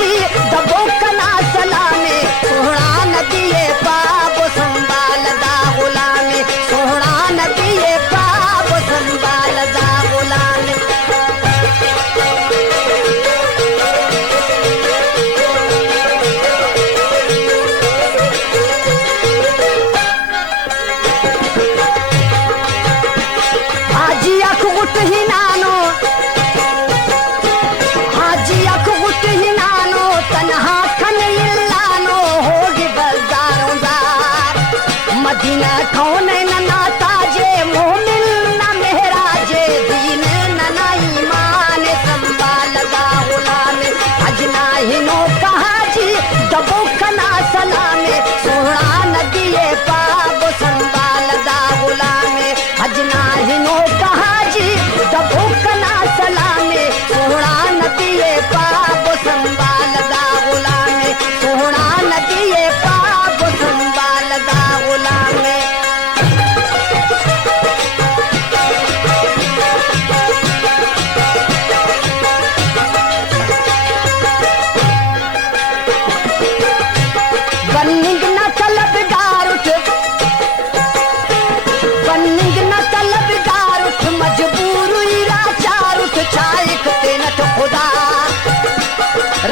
जी दबो कना सलामे सोहना नदिए पाप संभाल दा गुलामे सोहना नदिए पाप संभाल दा गुलामे हाजी अख उठ ही नानो हाजी अख उठ ही नानो तन्हा खन इल्लानो होगी बज़ारों ज़ार मदीना कौन न ताजे मोमिन न मेहराजे दीन न ईमान संभाल दा गुलामे अजना हिनो कहा जी दबो कना सलामे सोहना नदिए पाप संभाल दा गुलामे अजना हिनो कहा जी दबो कना सलामे सोहना नदिए पाप संभाल दा गुलामे सोहना नदिए पाप संभाल दा गुलामे बन्निंग न तलबगार उठ बन्निंग न तलबगार उठ मजबूर लाचार उठ चाइक ते नट खुदा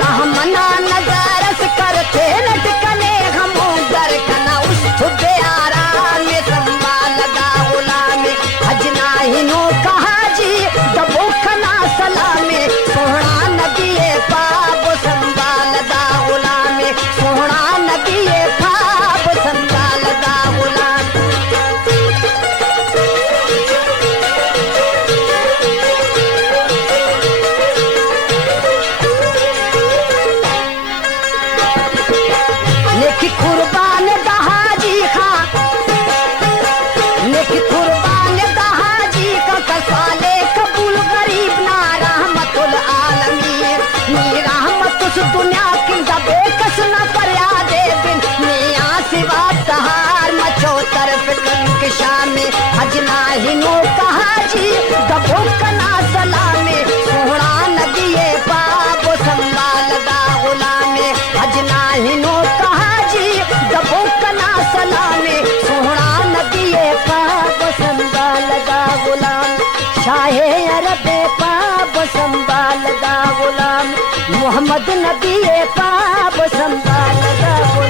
रहमना नजरस करते नट कने हमो दर कना उस खुदे आराम में संभाल दा गुलामे अजना हिनो कहा जी दबो कना सलामे सोहना नदिए पाप संभाल दा गुलामे सोहना नदिए पाप संभाल दा गुलामे नेकी कुर्बान दहाजी खा नेकी कुर्बान दहाजी का कसाले कबूल गरीब ना रहमतुल आलमीन नी रहमत उस दुनिया की दबे कस न फरियादे बिन मियां सिवा तहार मचो तरफ कंकशा में अजना हिनो कहा जी दबो कना सलामे सोहना नदिए पाप संभाल दा गुलामे अजना हिनो कहा जी दबो कना सलामे सोहना नदिए पाप संभाल दा गुलाम शाहे अरबे पाप संभाल दा गुलाम मोहम्मद नदिए पाप संभाल दा गुलाम